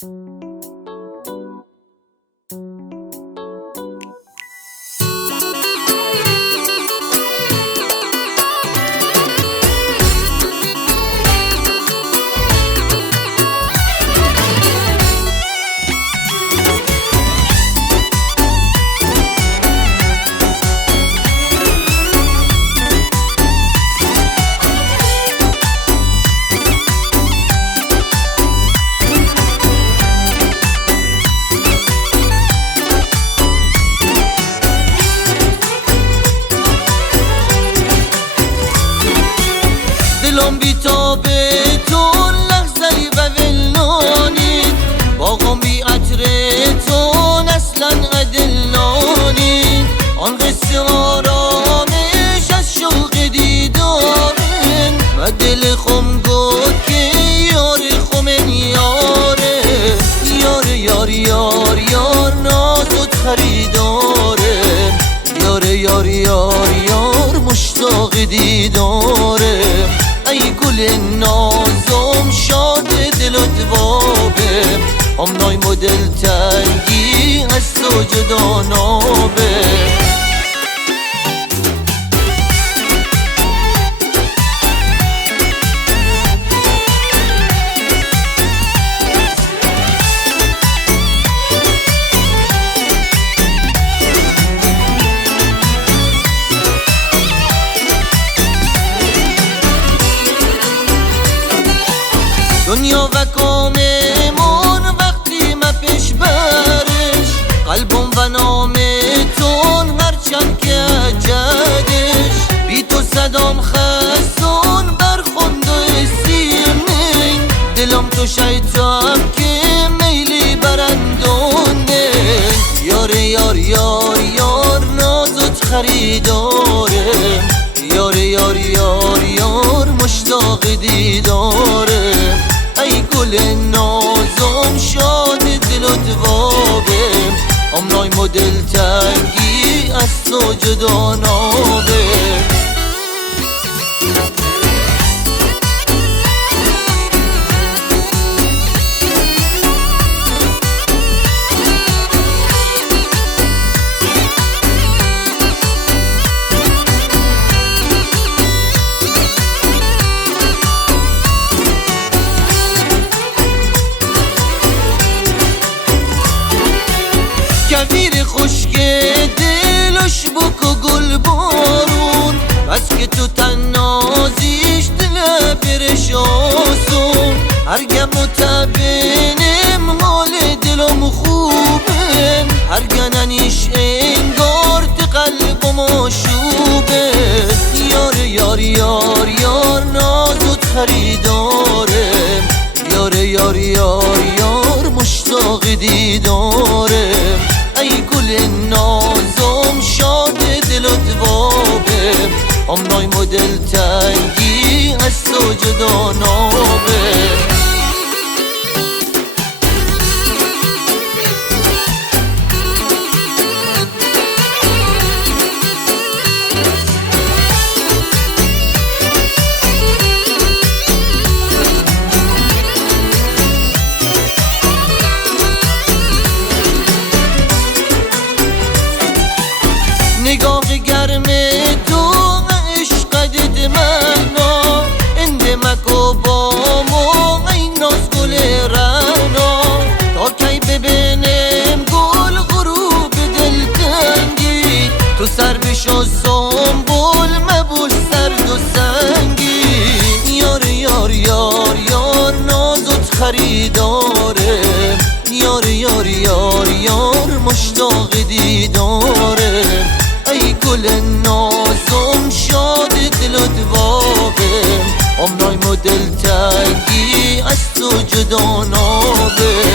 دلم بی تابه تو لحظه‌ای و ولانی، باغم بی عطر تو اصلا عدلانی. آن قصه آرامش از شوق دیدارن و دل خم گفت که یار خمن یاره. یار یار یار یار نازت خریداره، یار یار یار یار مشتاق دیداره. ای گل نازم شاد دل و دوابه، امنای مدل تنگی از تو جدا نابه. دنیا و کاممون وقتی ما پیش برش، قلبم و نام تون هرچند که جدش. بی تو صدام خستون برخوند و سیمین، دلم تو شیطان که میلی برندونه. یار یار یار یار نازت خریداره، یار یار یار یار مشتاق دیداره. ای گل نازم شاد دل و دوابه، امنای مدل تنگی از تو جدا نابه. کویر خشک دلش بکو گل بارون، بس که تو تنازیش دل برش آسون. هرگم متبنم حال دلم خوبه، هرگننیش انگار تی قلبم آشوبه. یار یار یار یار نازت خریداره، یار یار یار یار مشتاق دیداره. ای گل نازم شاد دل و دوابه، امنای مدل تنگی از تو جدا نابه. نگاه گرم تو عشق دد منا، اندمک و بامو ای ناز گل رنا. تا کی ببینم گل غروب دلتنگی، تو سر بشو سنبول مبوش سرد و سنگی. یار یار یار یار نازت خریداره، یار یار یار یار مشتاق دیداره. ای گل نازم شاد دل و دوابه، امنای مدل تنگی از تو جدا نابه.